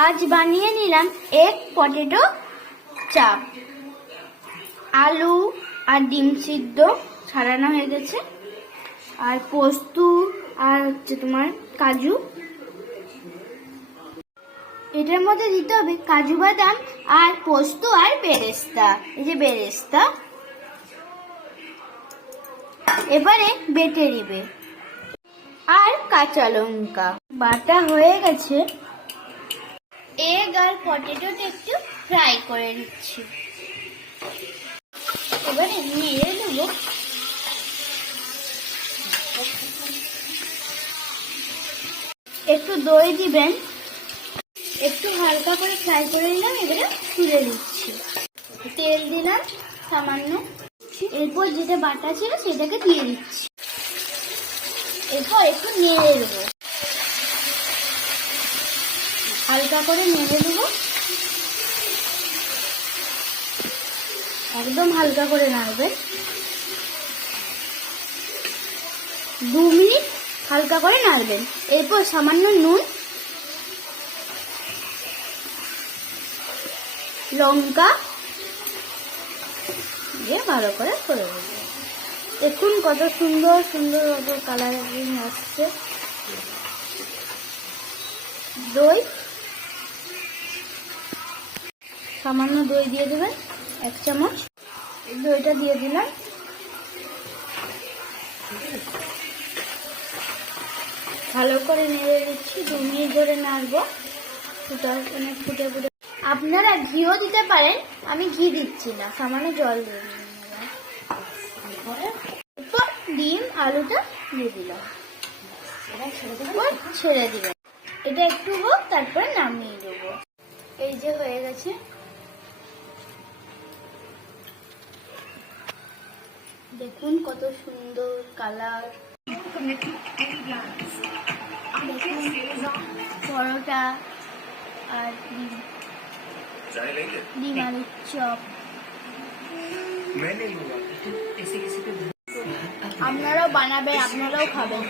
আজ বানিয়ে নিলাম এগ পটেটো চাপ। আলু আর ডিম সিদ্ধ ছাড়ানো হয়ে গেছে, আর পোস্ত আর তোমার কাজু। এটার মধ্যে দিতে হবে কাজু বাদাম আর পোস্ত আর বেরেস্তা। এই যে বেরেস্তা এবারে বেটে নিবে, আর কাঁচা লঙ্কা বাটা হয়ে গেছে। এগ আর পটেটোটা একটু ফ্রাই করে নিচ্ছি। এবারে নেড়ে দেবো। একটু দই দিবেন, একটু হালকা করে ফ্রাই করে নিলাম। এবারে তুলে দিচ্ছি। তেল দিলাম সামান্য, এরপর যেটা বাটা ছিল সেটাকে দিয়ে দিচ্ছি। এরপর একটু নেড়ে দেবো, হালকা করে নেড়ে দেবো, একদম হালকা করে নাড়বেন। 2 মিনিট হালকা করে নাড়বেন। এরপর সামান্য নুন, লঙ্কা দিয়ে ভালো করে করে দেবো। দেখুন কত সুন্দর সুন্দর কালার আসছে। দই, সামান্য দই দিয়ে দেবেন 1 চামচ। দইটা দিয়ে দিলাম। ভালো করে নেড়ে দিচ্ছি। 2 মিনিট ধরে নাড়বো, ফুটে ফুটে। আপনারা ঘিও দিতে পারেন, আমি ঘি দিচ্ছি না, সামান্য জল দিয়ে দিলাম। এরপর ডিম আলুটা দিয়ে দিলাম, ছেড়ে দিবেন। এটা একটু হোক, তারপরে নামিয়ে দেবো। এই যে হয়ে গেছে। দেখুন কত সুন্দর কালার। পরোটা আর ডিম আলুর চপ। আপনারাও বানাবেন, আপনারাও খাবেন।